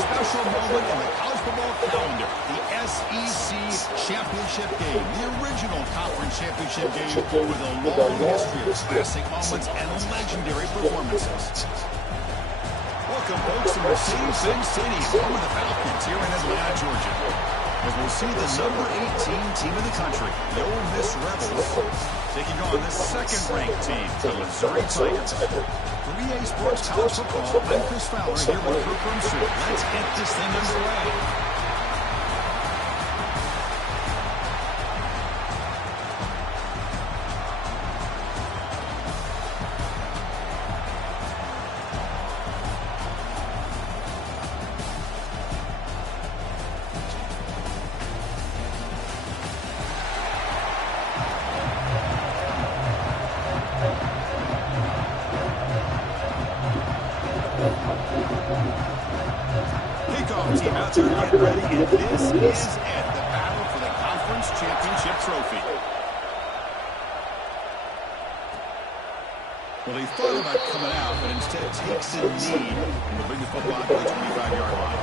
special moment in the college football calendar. The SEC championship game. The original conference championship game with a long history of classic moments and legendary performances. Welcome, folks, to Mercedes-Benz Stadium, home of the Falcons here in Atlanta, Georgia. As we'll see the number 18 team in the country, the Ole Miss Rebels, taking on the second-ranked team, the Missouri Tigers. 3A Sports College Football, I'm Chris Fowler here with Kirk Rumster. Let's get this thing underway. Team out there getting ready, and this is it, the battle for the conference championship trophy. Well, they thought about coming out, but instead takes a knee and will bring the football to the 25-yard line.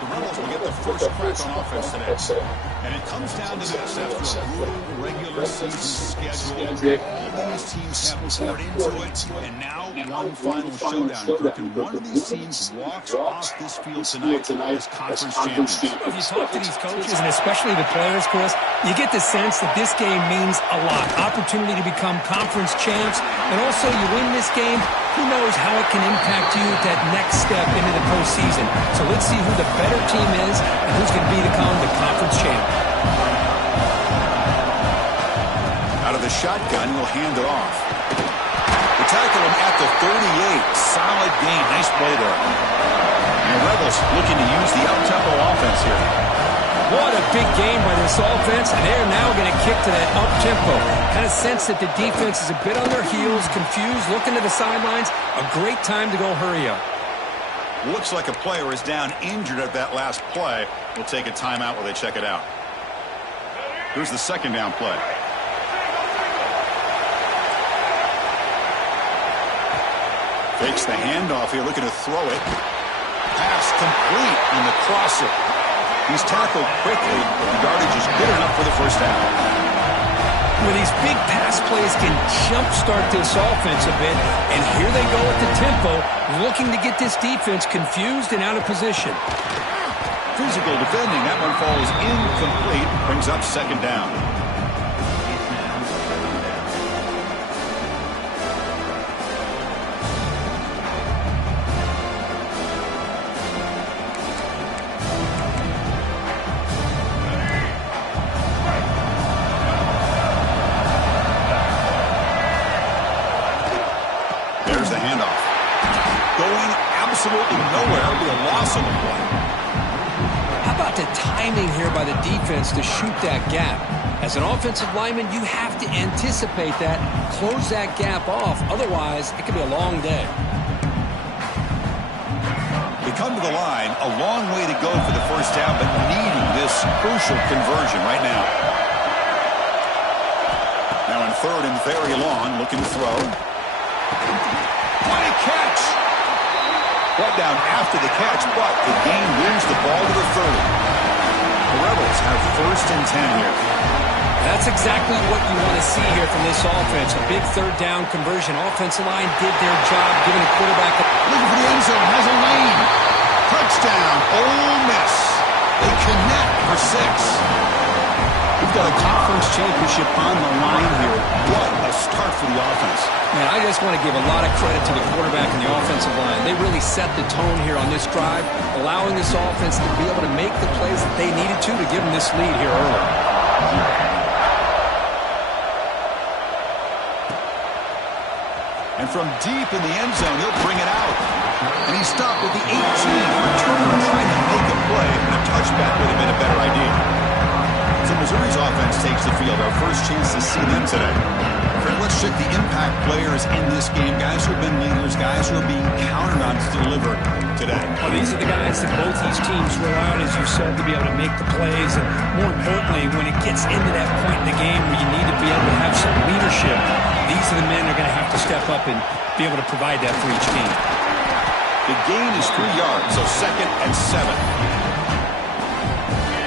The Rebels will get the first crack on offense today. And it comes down to this. After a brutal regular season schedule, all these teams have poured into it, and now one final showdown. And one of these teams walks off this field tonight as conference champions. If you talk to these coaches, and especially the players, Chris, you get the sense that this game means a lot. Opportunity to become conference champs, and also you win this game, who knows how it can impact you at that next step into the postseason. So let's see who the better team is and who's going to become the conference champ. Out of the shotgun, he'll hand it off. They tackle him at the 38. Solid gain. Nice play there. And the Rebels looking to use the up-tempo offense here. What a big game by this offense, and they're now going to kick to that up-tempo. Kind of sense that the defense is a bit on their heels, confused, looking to the sidelines. A great time to go hurry up. Looks like a player is down injured at that last play. We'll take a timeout while they check it out. Here's the second down play. Fakes the handoff here, looking to throw it. Pass complete on the crosser. He's tackled quickly. The yardage is good enough for the first down. Well, these big pass plays can jumpstart this offense a bit, and here they go at the tempo, looking to get this defense confused and out of position. Physical defending. That one falls incomplete. Brings up second down. There's the handoff. Going absolutely nowhere. It'll be a loss on the play. How about the timing here by the defense to shoot that gap? As an offensive lineman, you have to anticipate that, close that gap off. Otherwise, it could be a long day. They come to the line, a long way to go for the first down, but needing this crucial conversion right now. Now in third and very long, looking to throw. What a catch! Brought down after the catch, but the game moves the ball to the 30. The Rebels have first and 10 here. That's exactly what you want to see here from this offense. A big third down conversion. Offensive line did their job, giving the quarterback looking for the end zone, has a lane. Touchdown, Ole Miss. They connect for 6. We've got a conference championship on the line here. What a start for the offense. Man, I just want to give a lot of credit to the quarterback and the offensive line. They really set the tone here on this drive, allowing this offense to be able to make the plays that they needed to give them this lead here early. And from deep in the end zone, he'll bring it out. And he's stopped at the 18. Returner trying to make a play, and a touchback would have been a better idea. So Missouri's offense takes the field. Our first chance to see them today. Fred, let's check the impact players in this game. Guys who have been leaders, guys who are being counted on to deliver today. Well, these are the guys that both these teams rely on, as you said, to be able to make the plays. And more importantly, when it gets into that point in the game where you need to be able to have some leadership, these are the men that are going to have to step up and be able to provide that for each team. The gain is 3 yards, so 2nd and 7.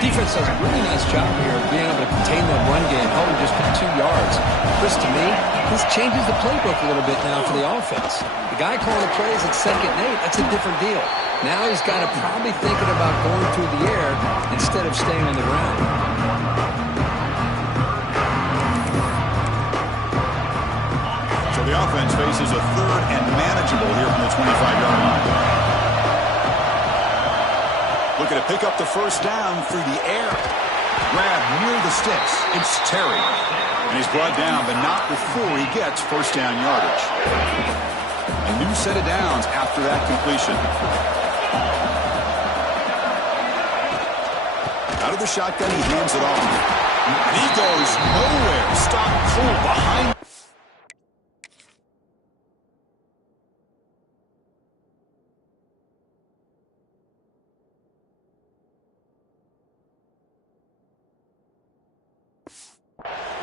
Defense does a really nice job here of being able to contain that run game, holding just for 2 yards. Chris, to me, this changes the playbook a little bit now for the offense. The guy calling the plays at 2nd and 8, that's a different deal. Now he's got to probably thinking about going through the air instead of staying on the ground. So the offense faces a 3rd and manageable here from the 25-yard line. Looking to pick up the first down through the air. Grab near the sticks. It's Terry. And he's brought down, but not before he gets first down yardage. A new set of downs after that completion. Out of the shotgun, he hands it off. And he goes nowhere. Stop cold behind.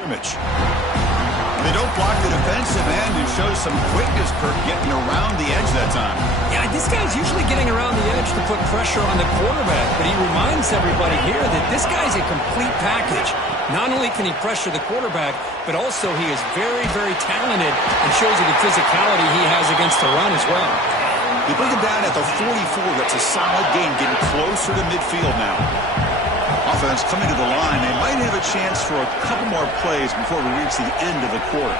They don't block the defensive end and show some quickness, Kirk, getting around the edge that time. Yeah, this guy's usually getting around the edge to put pressure on the quarterback, but he reminds everybody here that this guy's a complete package. Not only can he pressure the quarterback, but also he is very, very talented and shows you the physicality he has against the run as well. They bring him down at the 44. That's a solid gain, getting closer to midfield now. Offense coming to the line. They might have a chance for a couple more plays before we reach the end of the quarter.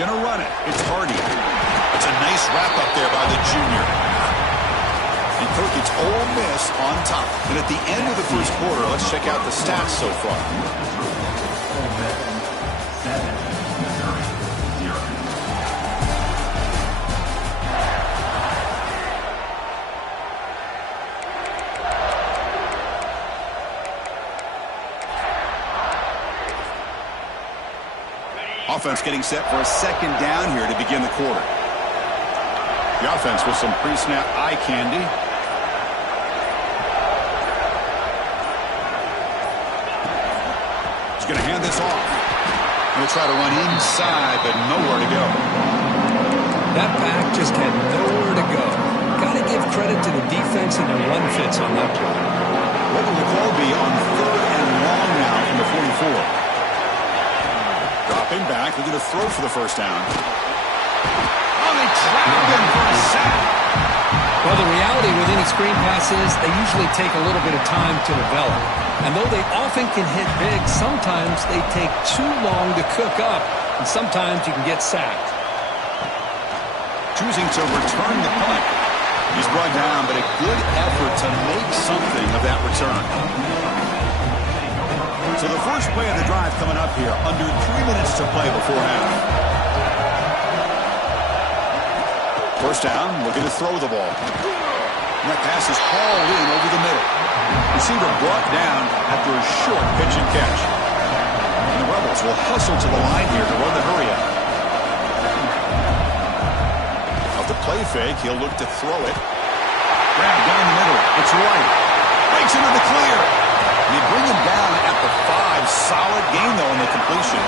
Gonna run it. It's Hardy. It's a nice wrap up there by the junior. And Kirk, it's Ole Miss on top. And at the end of the first quarter, let's check out the stats so far. Offense getting set for a second down here to begin the quarter. The offense with some pre-snap eye candy. He's going to hand this off. Going to try to run inside, but nowhere to go. That back just had nowhere to go. Got to give credit to the defense and the run fits on that play. What will the call be on 3rd and long now from the 44? Dropping back, looking to throw for the first down. Oh, they trapped him for a sack. Well, the reality with any screen pass is they usually take a little bit of time to develop. And though they often can hit big, sometimes they take too long to cook up, and sometimes you can get sacked. Choosing to return the punt. He's brought down, but a good effort to make something of that return. So the first play of the drive coming up here, under 3 minutes to play before half. First down, looking to throw the ball. And that pass is hauled in over the middle. Receiver brought down after a short pitch and catch. And the Rebels will hustle to the line here to run the hurry up. Off the play fake, he'll look to throw it. Grab down the middle. It's right. Breaks into the clear. They bring him down at the 5. Solid gain, though, in the completion.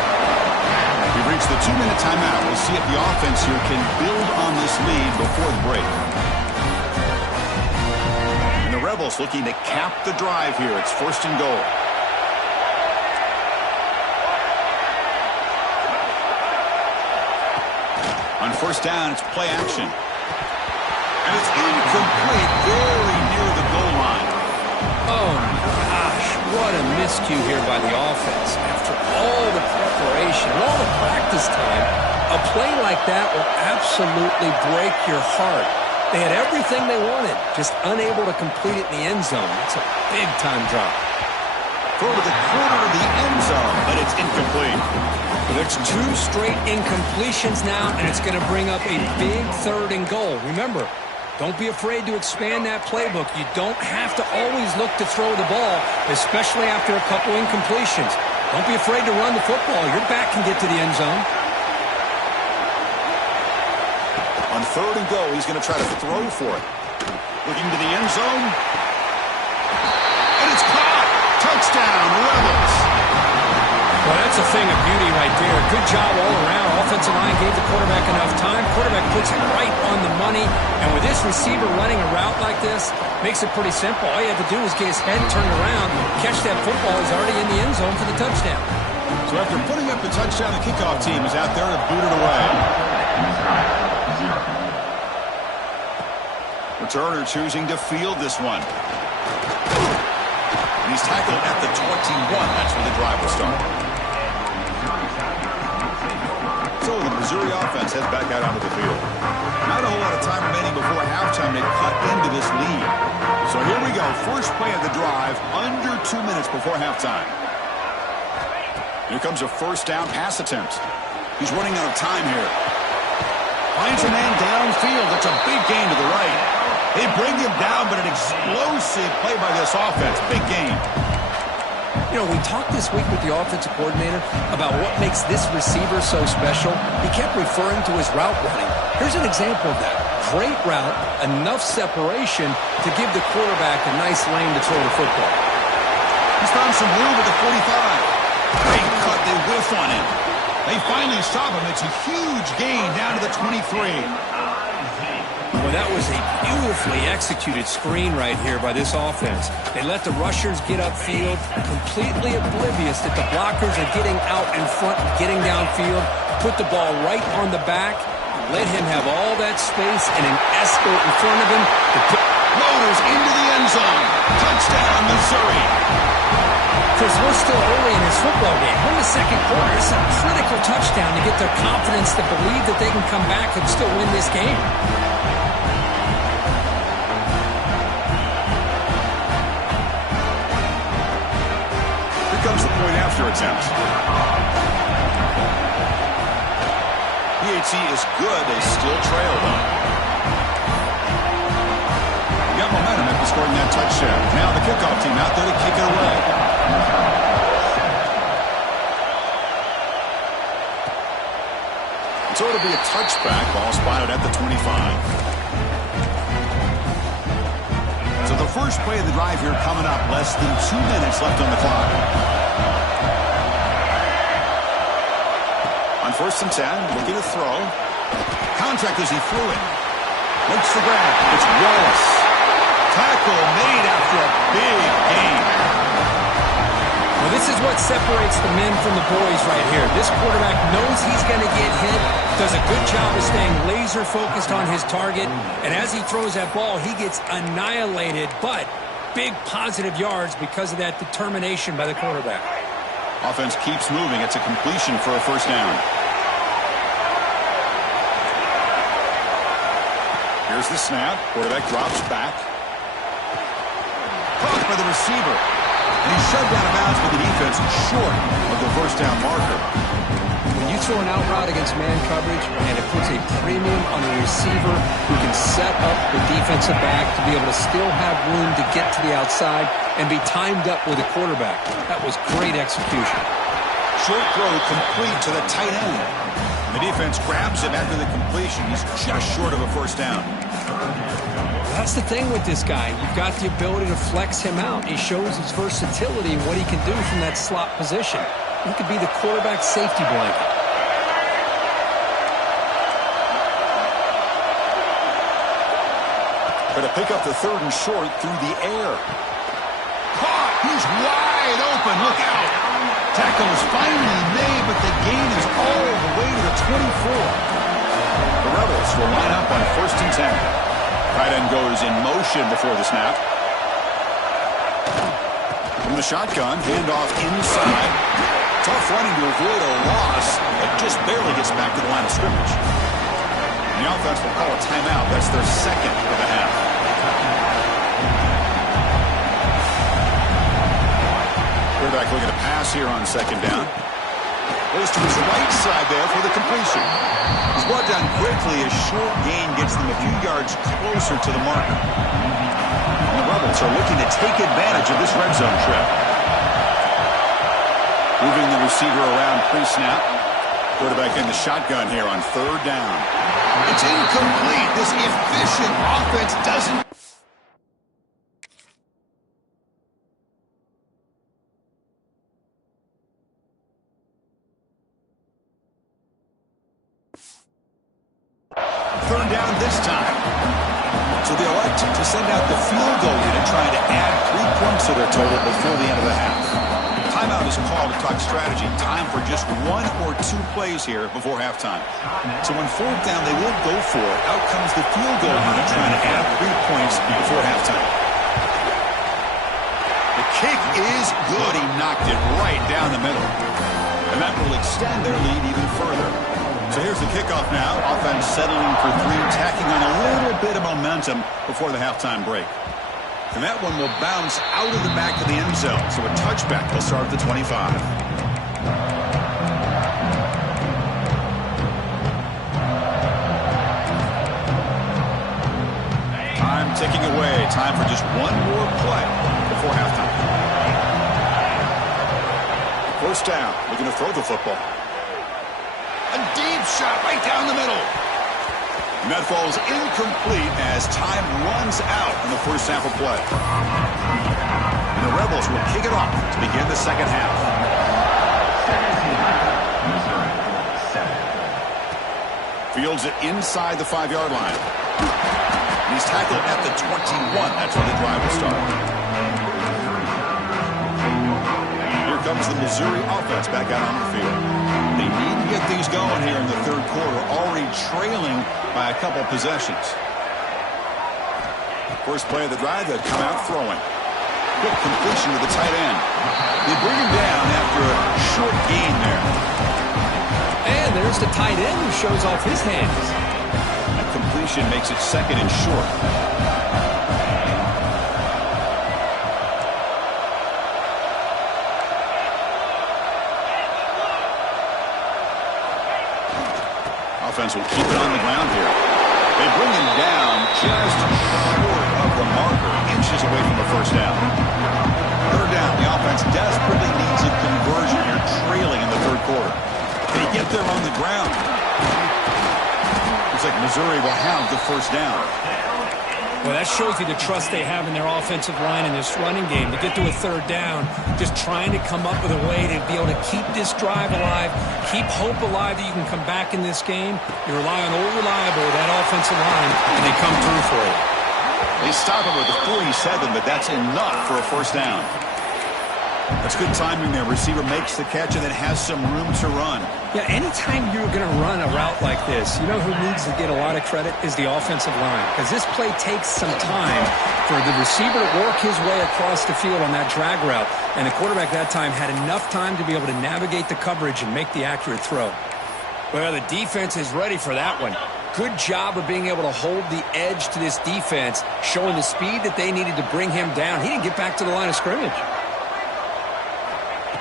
We've reached the 2-minute timeout. We'll see if the offense here can build on this lead before the break. And the Rebels looking to cap the drive here. It's 1st and goal. On first down, it's play action. And it's incomplete, very near the goal line. Oh, my gosh. What a miscue here by the offense. After all the preparation, all the practice time, a play like that will absolutely break your heart. They had everything they wanted, just unable to complete it in the end zone. It's a big-time drop. Throw to the corner of the end zone, but it's incomplete. There's 2 straight incompletions now, and it's going to bring up a big 3rd and goal. Remember, don't be afraid to expand that playbook. You don't have to always look to throw the ball, especially after a couple incompletions. Don't be afraid to run the football. Your back can get to the end zone. On 3rd and goal, he's going to try to throw for it. Looking to the end zone. And it's caught. Touchdown, Rebels. Well, that's a thing of beauty right there. Good job all around. All offensive line gave the quarterback enough time. Quarterback puts it right on the money. And with this receiver running a route like this, makes it pretty simple. All you have to do is get his head turned around, catch that football. He's already in the end zone for the touchdown. So after putting up the touchdown, the kickoff team is out there to boot it away. Returner choosing to field this one. And he's tackled at the 21. That's where the drive will start. So the Missouri offense heads back out onto the field. Not a whole lot of time remaining before halftime to cut into this lead. So here we go. First play of the drive, under 2 minutes before halftime. Here comes a first down pass attempt. He's running out of time here. Finds a man downfield. That's a big gain to the right. They bring him down, but an explosive play by this offense. Big gain. You know, we talked this week with the offensive coordinator about what makes this receiver so special. He kept referring to his route running. Here's an example of that. Great route, enough separation to give the quarterback a nice lane to throw the football. He's found some room at the 45. Great cut. They whiff on him. They finally stop him. It's a huge gain down to the 23. Well, that was a beautifully executed screen right here by this offense. They let the rushers get upfield, completely oblivious that the blockers are getting out in front and getting downfield, put the ball right on the back, let him have all that space and an escort in front of him. Loaders into the end zone. Touchdown, Missouri. Chris, we're still early in this football game. We're in the second quarter. It's a critical touchdown to get their confidence to believe that they can come back and still win this game. Comes the point after attempt. PAT is good. They still trail, though. Got momentum after scoring that touchdown. Now the kickoff team out there to kick it away. So it'll be a touchback. Ball spotted at the 25. So the first play of the drive here coming up. Less than 2 minutes left on the clock. On 1st and 10, looking to throw. Contact as he threw it. Looks the grab. It's Wallace. Tackle made after a big gain. Well, this is what separates the men from the boys right here. This quarterback knows he's going to get hit, does a good job of staying laser focused on his target, and as he throws that ball, he gets annihilated, but big positive yards because of that determination by the quarterback. Offense keeps moving. It's a completion for a first down. Here's the snap. Quarterback drops back. Caught by the receiver. And he's shoved out of bounds with the defense short of the first down marker. When you throw an out route against man coverage, and it puts a premium on a receiver who can set up the defensive back to be able to still have room to get to the outside and be timed up with a quarterback. That was great execution. Short throw complete to the tight end. The defense grabs him after the completion. He's just short of a first down. That's the thing with this guy. You've got the ability to flex him out. He shows his versatility and what he can do from that slot position. He could be the quarterback safety blanket. Going to pick up the 3rd and short through the air. Caught! He's wide open. Look out! Tackle is finally made, but the gain is all the way to the 24. The Rebels will line up on 1st and 10. Tight end goes in motion before the snap. From the shotgun, handoff inside. Tough running to avoid a loss, but just barely gets back to the line of scrimmage. And the offense will call a timeout. That's their second of the half. Quarterback looking to pass here on 2nd down. Goes to his right side there for the completion. He's brought down quickly. A short gain gets them a few yards closer to the marker. And the Rebels are looking to take advantage of this red zone trip. Moving the receiver around pre-snap. Quarterback in the shotgun here on 3rd down. It's incomplete. This efficient offense doesn't... down this time. So they elect to send out the field goal unit, trying to add 3 points to their total before the end of the half. Timeout is called to talk strategy. Time for just 1 or 2 plays here before halftime. So on 4th down, they won't go for it. Out comes the field goal unit, trying to add 3 points before halftime. The kick is good. He knocked it right down the middle. And that will extend their lead even further. So here's the kickoff now. Offense settling for 3, tacking on a little bit of momentum before the halftime break. And that one will bounce out of the back of the end zone. So a touchback will start at the 25. Time ticking away. Time for just 1 more play before halftime. First down. Looking to throw the football. A deep shot right down the middle. And that falls incomplete as time runs out in the first half of play. And the Rebels will kick it off to begin the second half. Fields it inside the 5-yard line. And he's tackled at the 21. That's where the drive will start. Here comes the Missouri offense back out on the field. They need to get things going here in the third quarter, already trailing by a couple possessions. First play of the drive, they'll come out throwing. Quick completion to the tight end. They bring him down after a short gain there. And there's the tight end who shows off his hands. That completion makes it second and short. Offense will keep it on the ground here. They bring him down just short of the marker, inches away from the first down. Third down, the offense desperately needs a conversion here, trailing in the third quarter. They get there on the ground. Looks like Missouri will have the first down. Well, that shows you the trust they have in their offensive line in this running game. To get to a third down, just trying to come up with a way to be able to keep this drive alive, keep hope alive that you can come back in this game. You rely on old reliable, that offensive line, and they come through for you. They stop him with a 47, but that's enough for a first down. That's good timing there. Receiver makes the catch and then has some room to run. Yeah, anytime you're going to run a route like this, you know who needs to get a lot of credit is the offensive line. Because this play takes some time for the receiver to work his way across the field on that drag route. And the quarterback that time had enough time to be able to navigate the coverage and make the accurate throw. Well, the defense is ready for that one. Good job of being able to hold the edge to this defense, showing the speed that they needed to bring him down. He didn't get back to the line of scrimmage.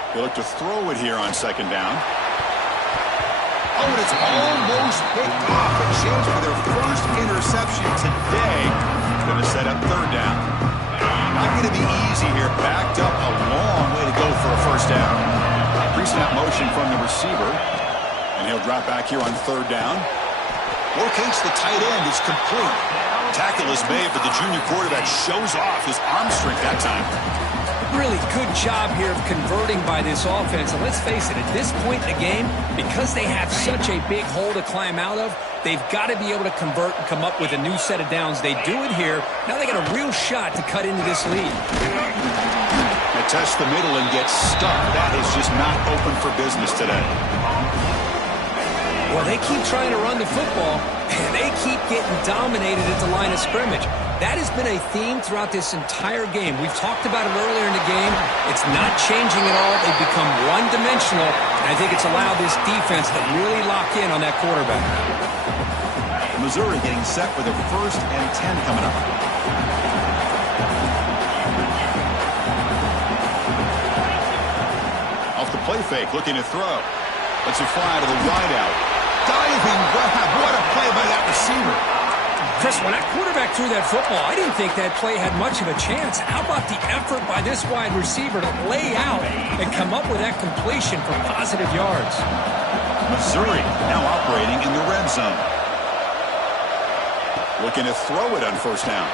They look to throw it here on second down. Oh, and it's almost picked off. A chance for their first interception today. Going to set up third down. Not going to be easy here. Backed up a long way to go for a first down. Pre-snap motion from the receiver. And he'll drop back here on third down. Locates the tight end. It's complete. Tackle is made, but the junior quarterback shows off his arm strength that time. Really good job here of converting by this offense. And let's face it, at this point in the game, because they have such a big hole to climb out of, they've got to be able to convert and come up with a new set of downs. They do it here. Now they got a real shot to cut into this lead. They test the middle and get stuck. That is just not open for business today. Well, they keep trying to run the football, and they keep getting dominated at the line of scrimmage. That has been a theme throughout this entire game. We've talked about it earlier in the game. It's not changing at all. They've become one-dimensional, and I think it's allowed this defense to really lock in on that quarterback. Missouri getting set for their 1st and 10 coming up. Off the play fake, looking to throw. Let's it fly to the wideout. Diving grab. What a play by that receiver. Chris, when that quarterback threw that football, I didn't think that play had much of a chance. How about the effort by this wide receiver to lay out and come up with that completion for positive yards? Missouri now operating in the red zone. Looking to throw it on first down.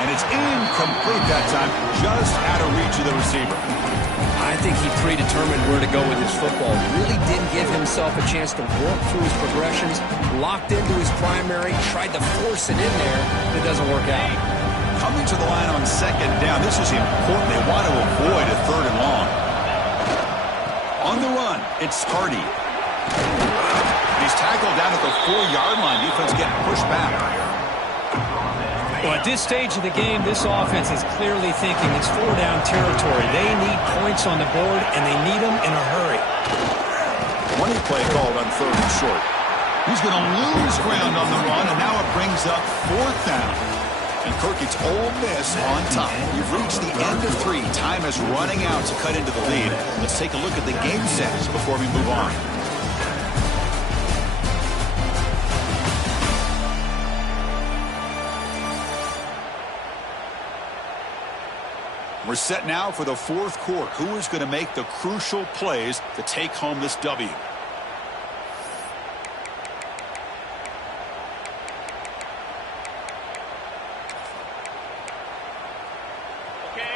And it's incomplete that time, just out of reach of the receiver. I think he predetermined where to go with his football. Really didn't give himself a chance to work through his progressions, locked into his primary, tried to force it in there, but it doesn't work out. Coming to the line on second down, this is important. They want to avoid a third and long. On the run, it's Hardy. He's tackled down at the 4-yard line. Defense getting pushed back. Well, at this stage of the game, this offense is clearly thinking it's 4-down territory. They need points on the board, and they need them in a hurry. Money play called on third and short. He's going to lose ground on the run, and now it brings up fourth down. And Kirk, it's Ole Miss on top. We've reached the end of 3. Time is running out to cut into the lead. Let's take a look at the game sets before we move on. We're set now for the fourth quarter. Who is going to make the crucial plays to take home this W?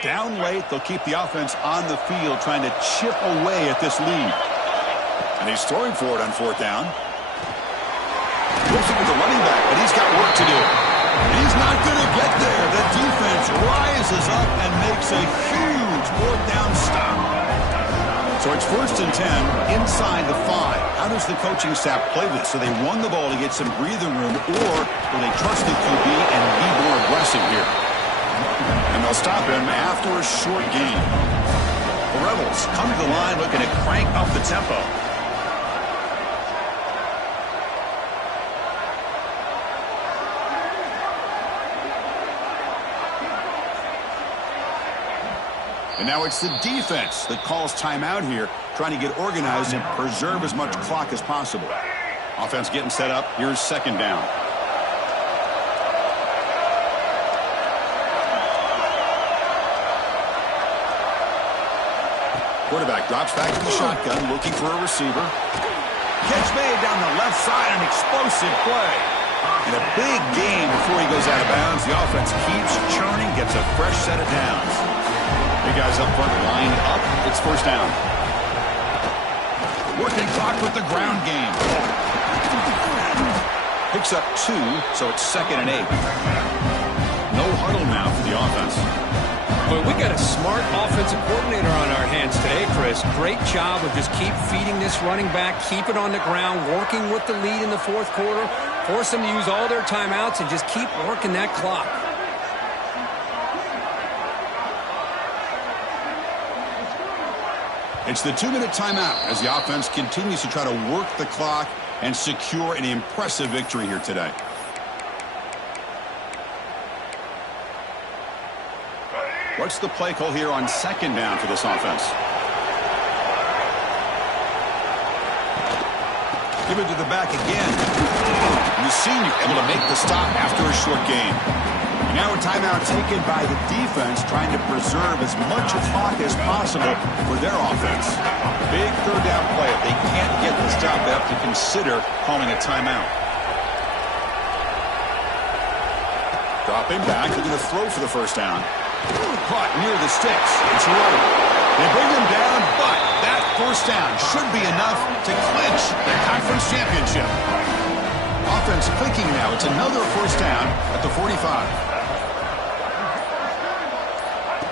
Down late, they'll keep the offense on the field trying to chip away at this lead. And he's throwing for it on fourth down. Looking at the running back, but he's got work to do. He's not going to get there. The defense rises up and makes a huge fourth down stop. So it's 1st and 10 inside the 5. How does the coaching staff play this? So they run the ball to get some breathing room, or will they trust the QB and be more aggressive here? And they'll stop him after a short gain. The Rebels come to the line looking to crank up the tempo. And now it's the defense that calls timeout here, trying to get organized and preserve as much clock as possible. Offense getting set up. Here's second down. Quarterback drops back to the shotgun, looking for a receiver. Catch made down the left side, an explosive play. And a big gain before he goes out of bounds. The offense keeps churning, gets a fresh set of downs. Big guys up front lined up. It's first down. Working clock with the ground game. Picks up 2, so it's 2nd and 8. No huddle now for the offense. But we got a smart offensive coordinator on our hands today, Chris. Great job of just keep feeding this running back, keep it on the ground, working with the lead in the fourth quarter, force them to use all their timeouts, and just keep working that clock. It's the 2-minute timeout as the offense continues to try to work the clock and secure an impressive victory here today. What's the play call here on second down for this offense? Give it to the back again. And the senior able to make the stop after a short gain. Now a timeout taken by the defense, trying to preserve as much clock as possible for their offense. Big third down play. If they can't get the stop, they have to consider calling a timeout. Dropping back. They're going to throw for the first down. Caught near the sticks. It's low. They bring them down, but that first down should be enough to clinch the conference championship. Offense clicking now. It's another first down at the 45.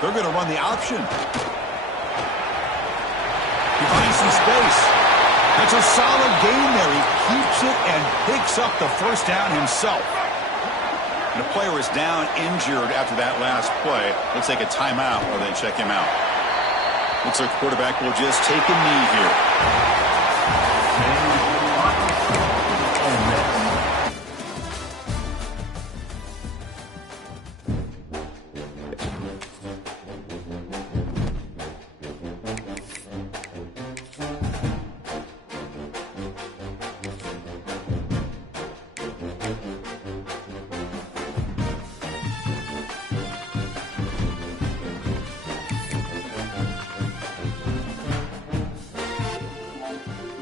They're going to run the option. He finds some space. That's a solid gain there. He keeps it and picks up the first down himself. And the player is down injured after that last play. Let's take a timeout while they check him out. Looks like the quarterback will just take a knee here.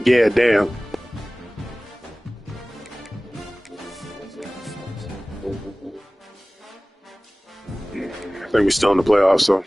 Yeah, damn. think we're still in the playoffs, so